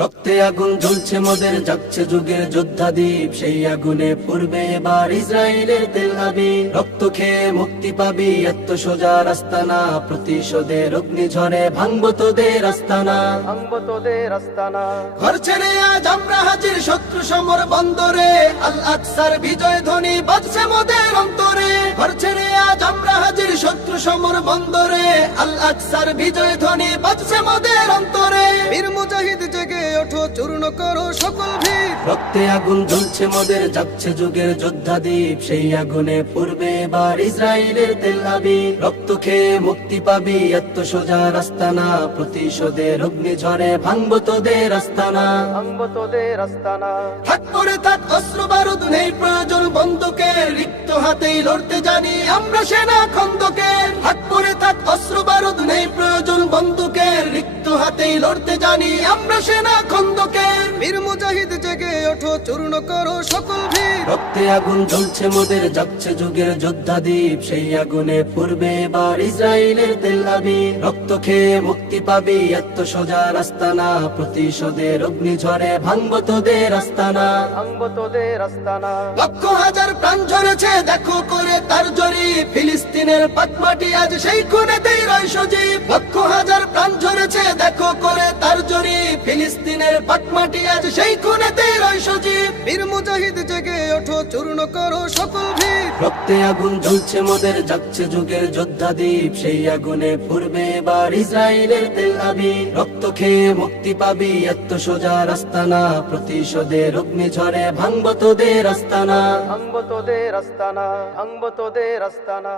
রক্তে আগুন জ্বলছে মোদের, জাগছে যুগের যোদ্ধা দ্বীপ, সেই আগুনে পূর্বে এবার ইসরায়েলের তেল আবিব। রক্ত খেয়ে মুক্তি পাবি, এত সোজা রাস্তা না, প্রতিশোধের অগ্নিঝড়ে ভাঙবো তোদের আস্তানা, ভাঙবো তোদের আস্তানা। ঘর ছেড়ে আজ আমরা হাজির শত্রু সমর বন্দরে, আল আকসার বিজয় ধ্বনি বাজছে মোদের অন্তরে। ঘর ছেড়ে আজ আমরা হাজির শত্রু সমর বন্দরে, আল আকসার বিজয় ধ্বনি বাজছে মোদের অন্তরে। বীর মুজাহিদ জেগে ওঠো, চূর্ণ করো সকল ভিড়। রক্তে আগুন জ্বলছে মোদের, জাগছে যুগের যোদ্ধা দ্বীপ, সেই আগুনে পূর্বে এবার ইসরায়েলের তেল আবিব। রক্ত খেয়ে মুক্তি পাবি, এত সোজা রাস্তা না, প্রতিশোধের অগ্নিঝড়ে ভাঙবো তোদের আস্তানা, ভাঙবো তোদের আস্তানা। থাক পড়ে থাক অস্ত্র বারুদ, নেই প্রয়োজন বন্দুকের, রিক্ত হাতেই লড়তে জানি আমরা সেনা খন্দকের। থাক পড়ে থাক অস্ত্র বারুদ, নেই প্রয়োজন বন্দুকের, রিক্ত হাতেই লড়তে জানি আমরা সেনা খন্দকের। বীর মুজাহিদ জেগে ওঠো, চূর্ণ করো সকল ভিড়। রক্তে আগুন জ্বলছে মোদের, জাগছে যুগের যোদ্ধা দ্বীপ, সেই আগুনে পূর্বে এবার ইসরায়েলের তেল আবিব। রক্ত খেয়ে মুক্তি পাবি, এত সোজা রাস্তা না, প্রতিশোধের অগ্নিঝড়ে ভাঙবো তোদের আস্তানা, ভাঙবো তোদের আস্তানা। লক্ষ হাজার প্রাণ ঝরেছে দেখো করে তার জরি, ফিলিস্তিনের পাটমাটি আজ সেই খুনেতেই রয় সজীব। লক্ষ হাজার প্রাণ ঝরেছে দেখো করে তার জরি, ফিলিস্তিনের পাটমাটি আজ সেই খুনেতেই রয় সজীব। বীর মুজাহিদ জেগে ওঠো, চূর্ণ করো সকল ভিড়। রক্তে আগুন জ্বলছে মোদের, জাগছে যুগের যোদ্ধা দ্বীপ, সেই আগুনে পূর্বে এবার ইসরায়েলের তেল আবিব। রক্ত খেয়ে মুক্তি পাবি, এত সোজা রাস্তা না, প্রতিশোধের অগ্নিঝড়ে ভাঙবো তোদের আস্তানা, ভাঙবো তোদের আস্তানা, ভাঙবো তোদের আস্তানা।